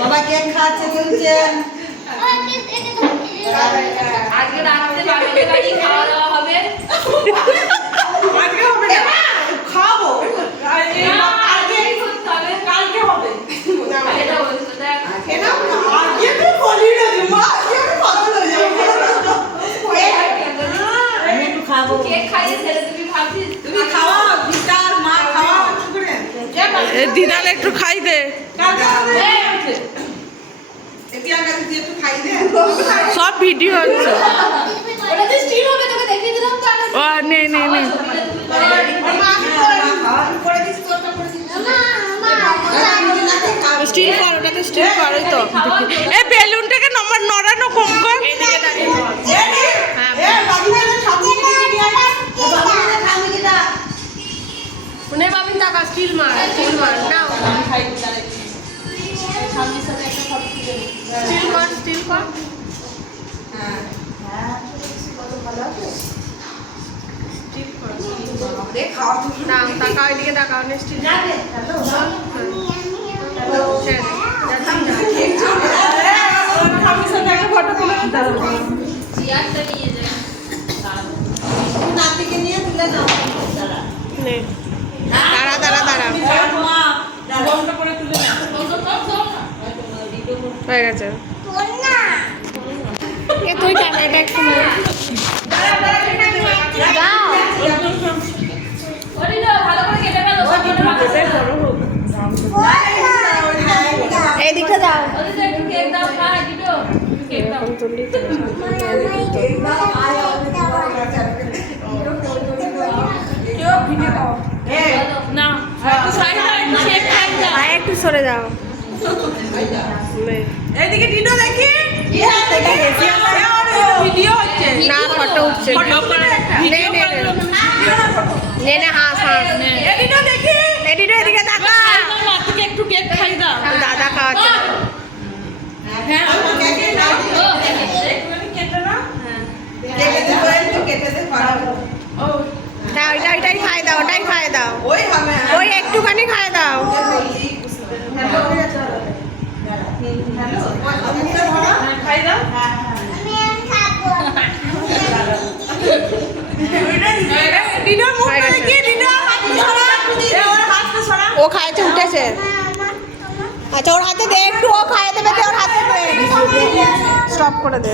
বাবা কেক খাচ্ছে তুলছেন আজকে রাতে বাড়িতে বাড়ি খাওয়া দাওয়া হবে আজকে হবে না খাবো কালকে হবে এটা বলছো দেখ আজকে তো বলি না মা আজকে আমি পাগল হয়ে যাব আমি একটু খাবো কেক খাইয়ে ছেড়ে তুমি ভাবছিস তুমি খাওয়া বিকার মা খাওয়া করে দিদার একটু খাই দে সব ভিডিও হচ্ছে ওটা তো স্টিল হবে তোকে দেখিয়ে দিলাম তো ও নে নে নে স্টিল কর ওটাতে স্টিল করই তো এই বেলুনটাকে নম্বর নড়ানো কম কর এদিকে দাঁড়িয়ে শুনে পাবেন টাকা স্টিল মার নাও স্টিল কর টাকা এদিকে টাকা স্টিল চেয়ারটা নিয়ে যায় নাতিকে নিয়ে তুলে নাও নে দাঁড়া দাঁড়া দাঁড়া হয়ে গেছে এ তুই ক্যামেরাটা একটু ভালো করে কেটে ফেলো এই দিকটা দাও একটু কেক দাও খাই দিটো কেক দাও না একটু সরে যাও এইদিকে ডিনো দেখি ভিডিও হচ্ছে না ফটো উঠছে নে নে নে নে হাস হাস ডিনো দেখি এডিটো এদিকে তাকা নাতিকে একটু কেক খাই দাও দাদা খাওয়াচ্ছে হ্যাঁ কেটে নাও কেটে না কেটে দে তো কেটে দে পারো হ্যাঁ ওইটাই খাই দাও ওটাই খাই দাও ওই হবে ওই একটুখানি খাই দাও হ্যালো খাই দাও ডিনোর মুখটা দেখি ডিনো হাত সরা ও খাইছে উঠেছে আচ্ছা ওর হাতে দে একটু ও খাই দেবে দে ওর হাতে দে স্টপ করে দে